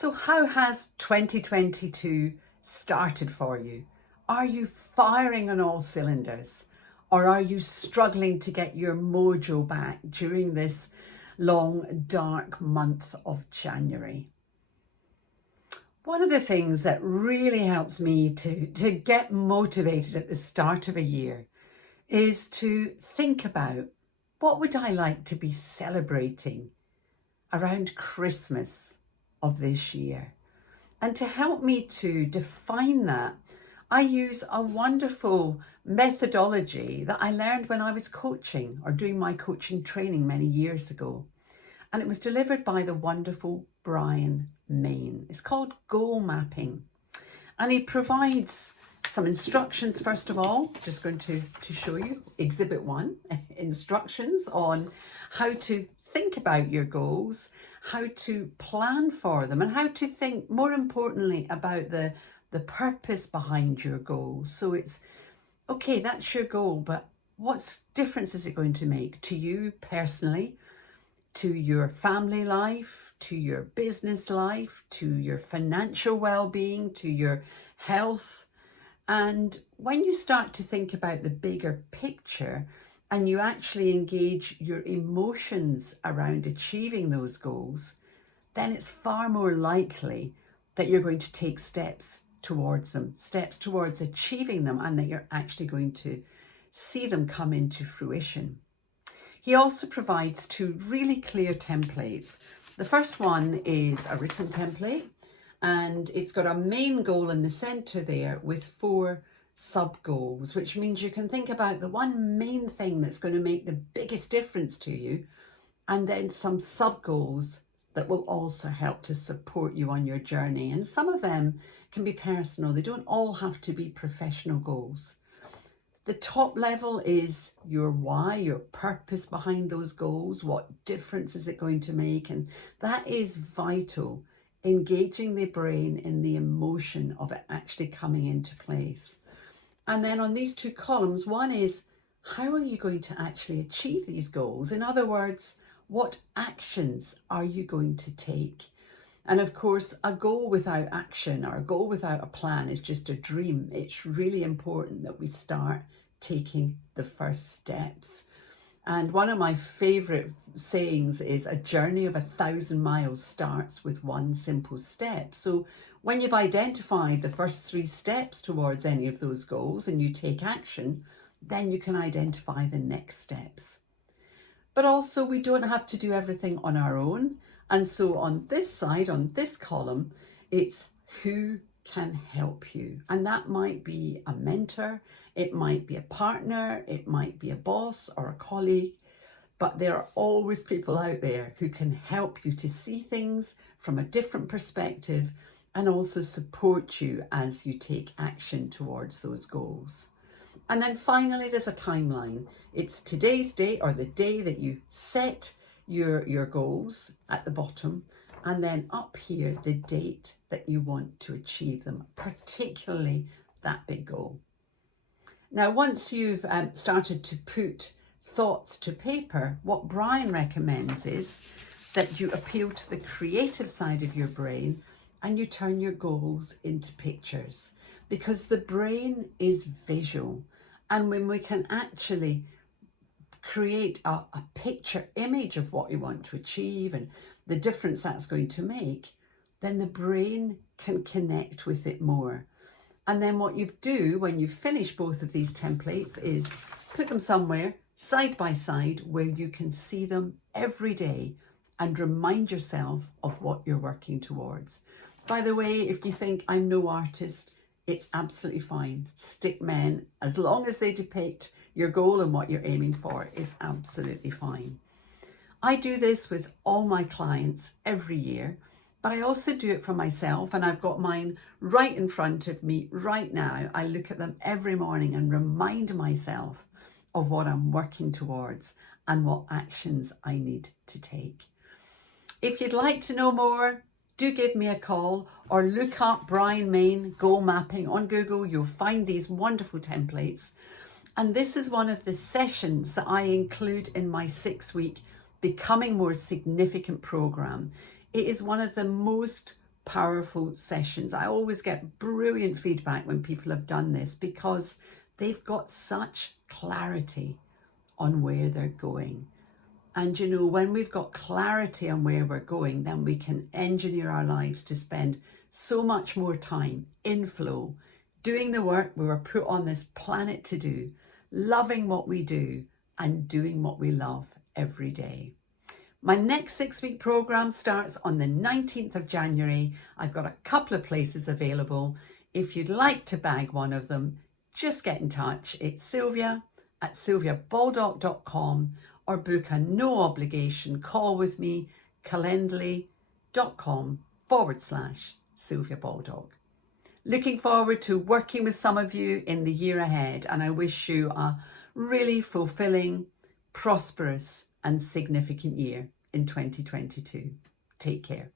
So how has 2022 started for you? Are you firing on all cylinders, or are you struggling to get your mojo back during this long, dark month of January? One of the things that really helps me to get motivated at the start of a year is to think about, what would I like to be celebrating around Christmas of this year? And to help me to define that, I use a wonderful methodology that I learned when I was coaching or doing my coaching training many years ago. And it was delivered by the wonderful Brian Main. It's called goal mapping. And he provides some instructions, first of all. Just going to show you Exhibit 1, instructions on how to think about your goals, how to plan for them, and how to think, more importantly, about the purpose behind your goals. So it's, okay, that's your goal, but what difference is it going to make to you personally, to your family life, to your business life, to your financial well-being, to your health? And when you start to think about the bigger picture and you actually engage your emotions around achieving those goals, then it's far more likely that you're going to take steps towards them, steps towards achieving them, and that you're actually going to see them come into fruition. He also provides 2 really clear templates. The first one is a written template, and it's got a main goal in the center there with 4 sub goals, which means you can think about the one main thing that's going to make the biggest difference to you, and then some sub goals that will also help to support you on your journey. And some of them can be personal. They don't all have to be professional goals. The top level is your why, your purpose behind those goals. What difference is it going to make? And that is vital, engaging the brain in the emotion of it actually coming into place. And then on these 2 columns, one is, how are you going to actually achieve these goals? In other words, what actions are you going to take? And of course, a goal without action or a goal without a plan is just a dream. It's really important that we start taking the first steps. And one of my favorite sayings is, a journey of 1,000 miles starts with one simple step. So when you've identified the first 3 steps towards any of those goals and you take action, then you can identify the next steps. But also, we don't have to do everything on our own. And so on this side, on this column, it's who can help you. And that might be a mentor, it might be a partner, it might be a boss or a colleague. But there are always people out there who can help you to see things from a different perspective and also support you as you take action towards those goals. And then finally, there's a timeline. It's today's date, or the day that you set your goals at the bottom, and then up here, the date that you want to achieve them, particularly that big goal. Now, once you've started to put thoughts to paper, what Brian recommends is that you appeal to the creative side of your brain and you turn your goals into pictures, because the brain is visual. And when we can actually create a picture image of what you want to achieve and the difference that's going to make, then the brain can connect with it more. And then what you do when you finish both of these templates is put them somewhere side by side where you can see them every day and remind yourself of what you're working towards. By the way, if you think, I'm no artist, it's absolutely fine. Stick men, as long as they depict your goal and what you're aiming for, is absolutely fine. I do this with all my clients every year, but I also do it for myself, and I've got mine right in front of me right now. I look at them every morning and remind myself of what I'm working towards and what actions I need to take. If you'd like to know more, do give me a call or look up Brian Main Goal Mapping on Google. You'll find these wonderful templates. And this is one of the sessions that I include in my 6-week Becoming More Significant program. It is one of the most powerful sessions. I always get brilliant feedback when people have done this because they've got such clarity on where they're going. And you know, when we've got clarity on where we're going, then we can engineer our lives to spend so much more time in flow, doing the work we were put on this planet to do, loving what we do, and doing what we love every day. My next 6-week program starts on the 19th of January. I've got a couple of places available. If you'd like to bag one of them, just get in touch. It's sylvia@sylviabaldock.com or book a no obligation call with me, calendly.com/Sylvia Baldock. Looking forward to working with some of you in the year ahead, and I wish you a really fulfilling, prosperous and significant year in 2022. Take care.